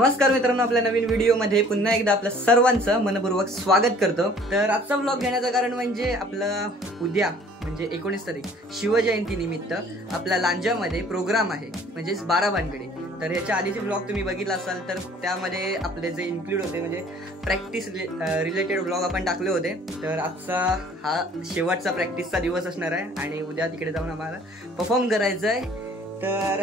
नमस्कार मित्रांनो, आपल्या नवीन व्हिडिओमध्ये पुन्हा एकदा आपलं सर्वांचं मनपूर्वक स्वागत करतो। तर आजचा व्लॉग घेण्याचं कारण म्हणजे आपलं उद्या म्हणजे 19 तारीख शिवजयंती निमित्त आपल्या लांजामध्ये प्रोग्राम आहे, म्हणजे 12 भानगडी। तर ह्याच्या आधीचे व्लॉग तुम्ही बघितला असाल तर त्यामध्ये आपले जे इन्क्लूड होते म्हणजे प्रॅक्टिस रिलेटेड व्लॉग आपण टाकले होते। तर आजचा हा शेवटचा प्रॅक्टिसचा दिवस असणार आहे आणि उद्या तिकडे जाऊन आम्हाला परफॉर्म करायचं आहे। तर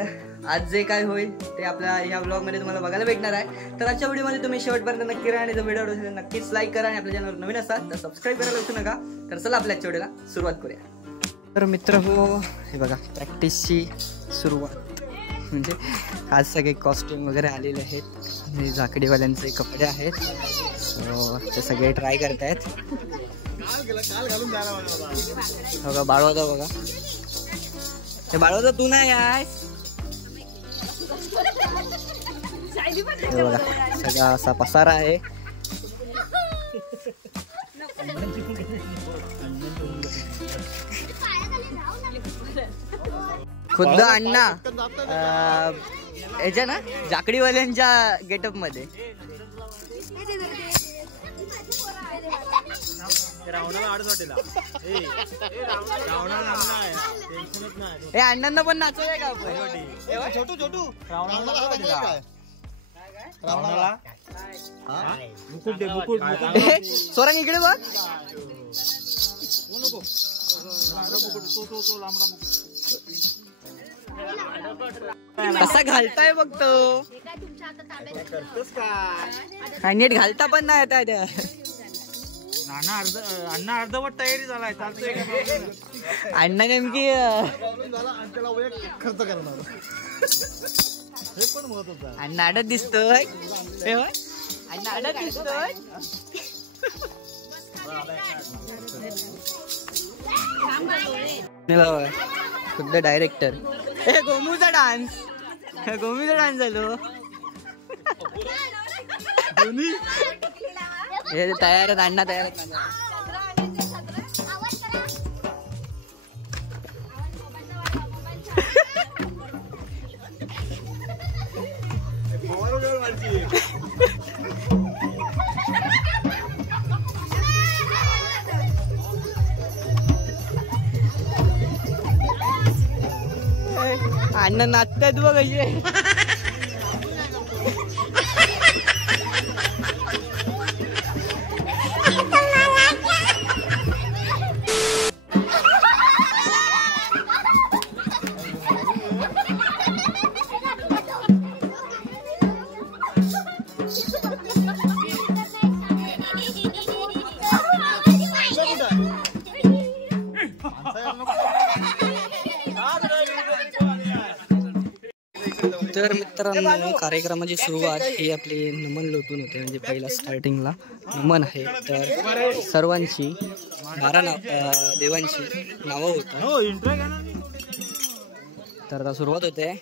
आज जे काय होईल ते आपल्या या व्लॉगमध्ये तुम्हाला बघायला भेटणार आहे। तर आजच्या व्हिडिओमध्ये तुम्ही शेवटपर्यंत नक्की राहा आणि जर व्हिडिओ आवडला नक्कीच लाईक करा आणि आपल्या चॅनलवर नवीन असाल तर सबस्क्राईब करायला विसरू नका। तर चला आपल्या आजच्या व्हिडिओला सुरुवात करूया। तर मित्र हो, हे बघा प्रॅक्टिसची सुरुवात म्हणजे आज सगळे कॉस्ट्यूम वगैरे आलेले आहेत आणि झाकडीवाल्यांचे कपडे आहेत, सो ते सगळे ट्राय करतायत। बघा बाळवदा, बघा हे बाळवदा तू नाही आहे, बघा सगळा असा पसारा आहे। खुद्द अण्णा याच्या ना जाकडीवाल्यांच्या गेटअप मध्ये हे अण्णांना पण नाचवलंय का आपण? छोटू छोटू सोरांग इकडे बघ, कसा घालताय बघ तो, नीट घालता पण नाही येत त्या। अण्णा अर्धवट तयारी झालाय, अण्णा नेमकी खर्च करणार हे पण महत्वाचं आहे। अण्णा आडत दिसतोय, अण्णा आडत दिसतोय। खुद्द डायरेक्टर गोमूचा डान्स, गोमूचा डान्स झालो। हे तयार आहेत, अण्णा तयार आहेत। अण्णा नाचतात बघ असे। तर मित्रांनो, कार्यक्रमाची सुरुवात ही आपली नमन लोटून होते, म्हणजे पहिला स्टार्टिंगला नमन आहे। तर सर्वांची 12 देवांची नावं होतात। तर आता सुरुवात होते।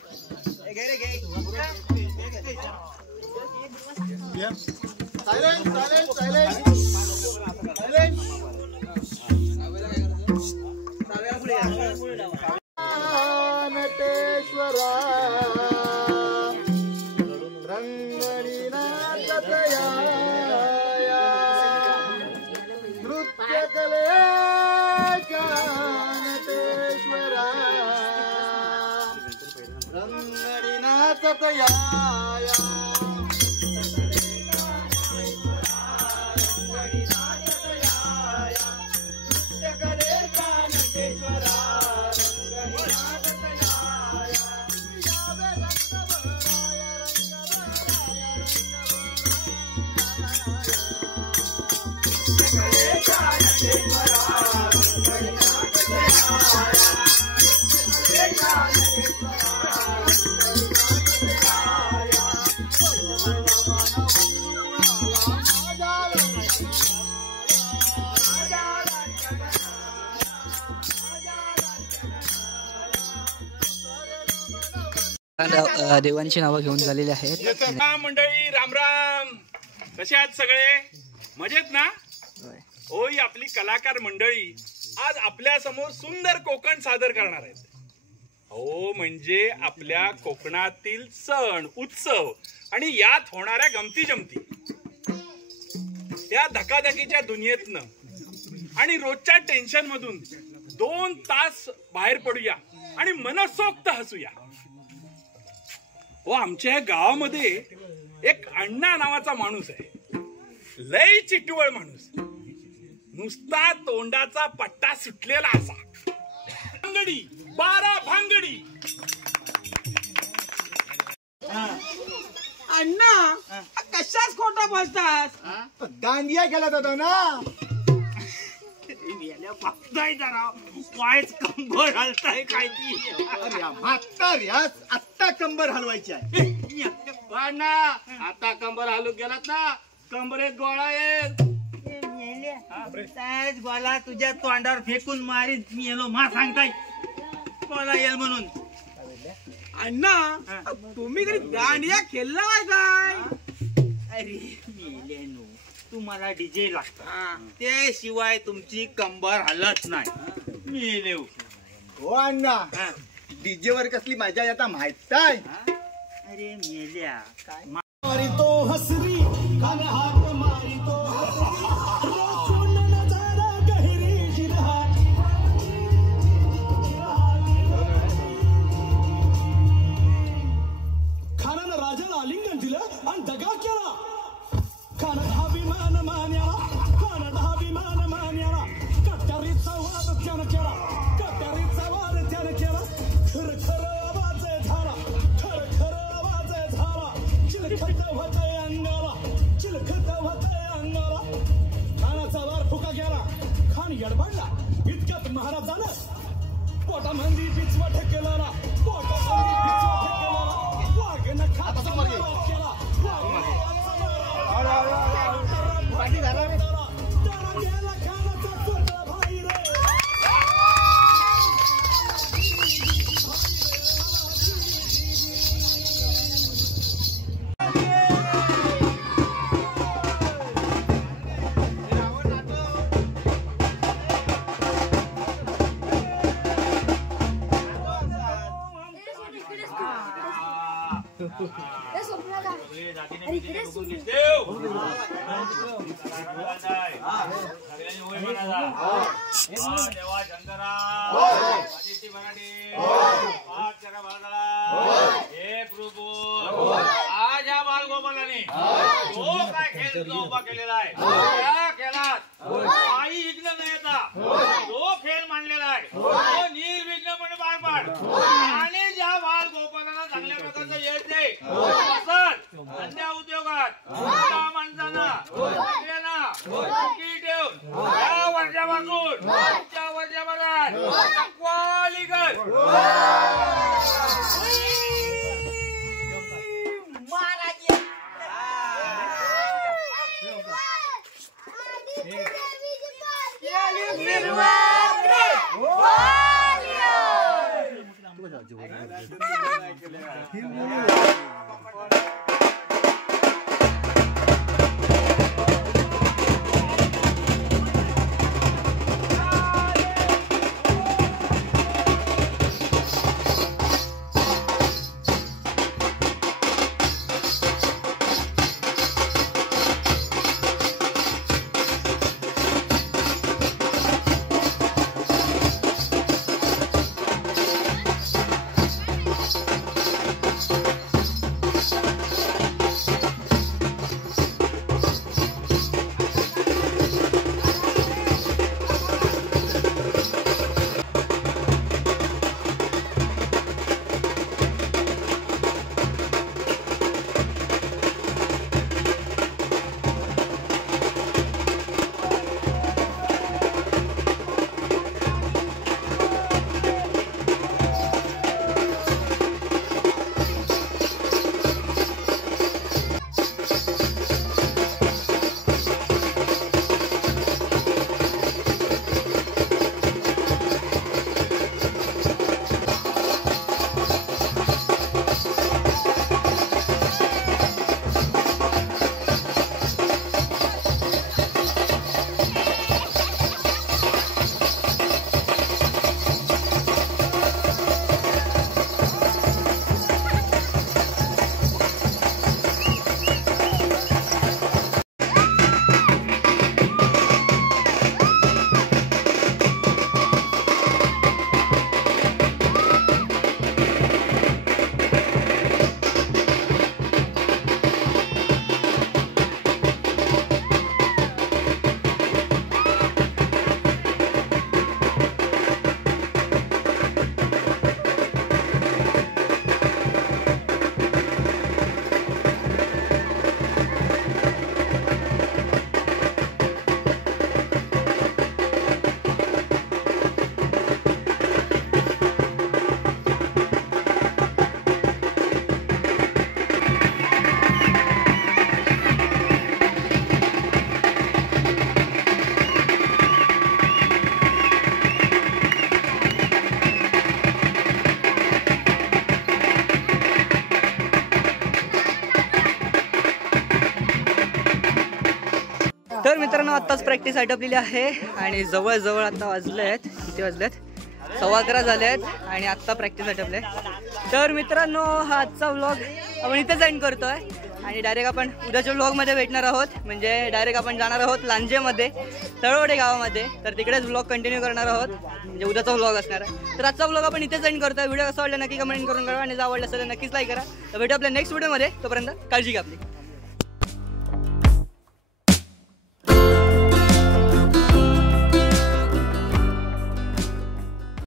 देवांची नावं घेऊन झालेली आहेत। मंडळी राम राम, कसे आहात सगळे? मजेत ना? होय, आपली कलाकार मंडळी आज आपल्या समोर सुंदर कोकण सादर करणार आहेत। हो, म्हणजे आपल्या कोकणातील सण उत्सव आणि यात होणाऱ्या गमती जमती, त्या धकाधकीच्या दुनियेतनं आणि रोजच्या टेन्शन मधून 2 तास बाहेर पडूया आणि मनसोक्त हसूया. आमच्या गावामध्ये एक अण्णा नावाचा माणूस आहे, लय चिटवळ माणूस, नुसता तोंडाचा पट्टा सुटलेला असा. भांगडी 12 भांगडी. अण्णा कशाच खोटा बोलतास? दांडिया केला जातो ना. वायच कंबर हलताय काय ती? म्हाताऱ्यास आत्ता कंबर हलवायची आहे. आता कंबर हलू गेलात ना, कंबरेत गोळा येईल. गोळा तुझ्या तोंडावर फेकून मारीन मी येलो मा सांगताय गोळा येईल म्हणून. अण्णा तुम्ही कधी दांडिया खेळला काय? अरे मेल्यानो, तुम्हाला डीजे लागता, त्याशिवाय तुमची कंबर हलत नाही. मेलेव हो अण्णा, डीजे वर कसली मजा येता माहित आहे? अरे मेल्या काय मारितो हसरी कान हात मारितो खानानं राजाला आलिंगन दिलं आणि दगा केला. खानात हा विमान मान्याला, खानात हा विमान मान्याला, कट्यारीचा वाद त्यानं केला, कट्यारीचा वाद त्यानं केला. खर आवाज झाला, खर आवाज झाला. चिलखत होतंय अंगाला, चिलखत होतंय अंगाला. खानाचा वार फुका गेला, खान यडबडला. इतक्यात महाराजानं पोटामंदी पिचवा ठेकेला, पोटामंदी पिचवा ठेकेला. वाघनं खाचा मारा केला, पाठी झाला रे. त्याला गेला खानाचा पुतळा भाई रे. आज या बालगोपालाने तो काय खेळ उभा केलेला आहे, त्या खेळात काही विघ्न न येता तो खेळ मांडलेला आहे. तो निर्विघ्न म्हणजे पार पाड. आणि ज्या बालगोपालांना चांगल्या प्रकारचं येत नाही, धंद्या उद्योगात त्या माणसांना सगळ्यांना सुखी ठेवून या वर्षापासून पुढच्या वर्षापर्यंत क्वालिकल आत्ताच प्रॅक्टिस आटपलेली आहे आणि जवळजवळ आता वाजले आहेत, किती वाजलेत, 11:15 झाले आहेत आणि आत्ता प्रॅक्टिस आटपले. तर मित्रांनो हा आजचा व्लॉग आपण इथेच एंड करतोय आणि डायरेक्ट आपण उद्याच्या व्लॉगमध्ये भेटणार आहोत. म्हणजे डायरेक्ट आपण जाणार आहोत लांजेमध्ये, तळवडे गावामध्ये. तर तिकडेच व्लॉग कंटिन्यू करणार आहोत, म्हणजे उद्याचा व्लॉग असणार आहे. तर आजचा व्लॉग आपण इथेच एंड करतोय. व्हिडिओ कसा वाटला नक्की कमेंट करून करा आणि जर आवडला असेल तर नक्कीच लाईक करा. तर भेटू आपल्या नेक्स्ट व्हिडिओमध्ये. तोपर्यंत काळजी घ्या आपली.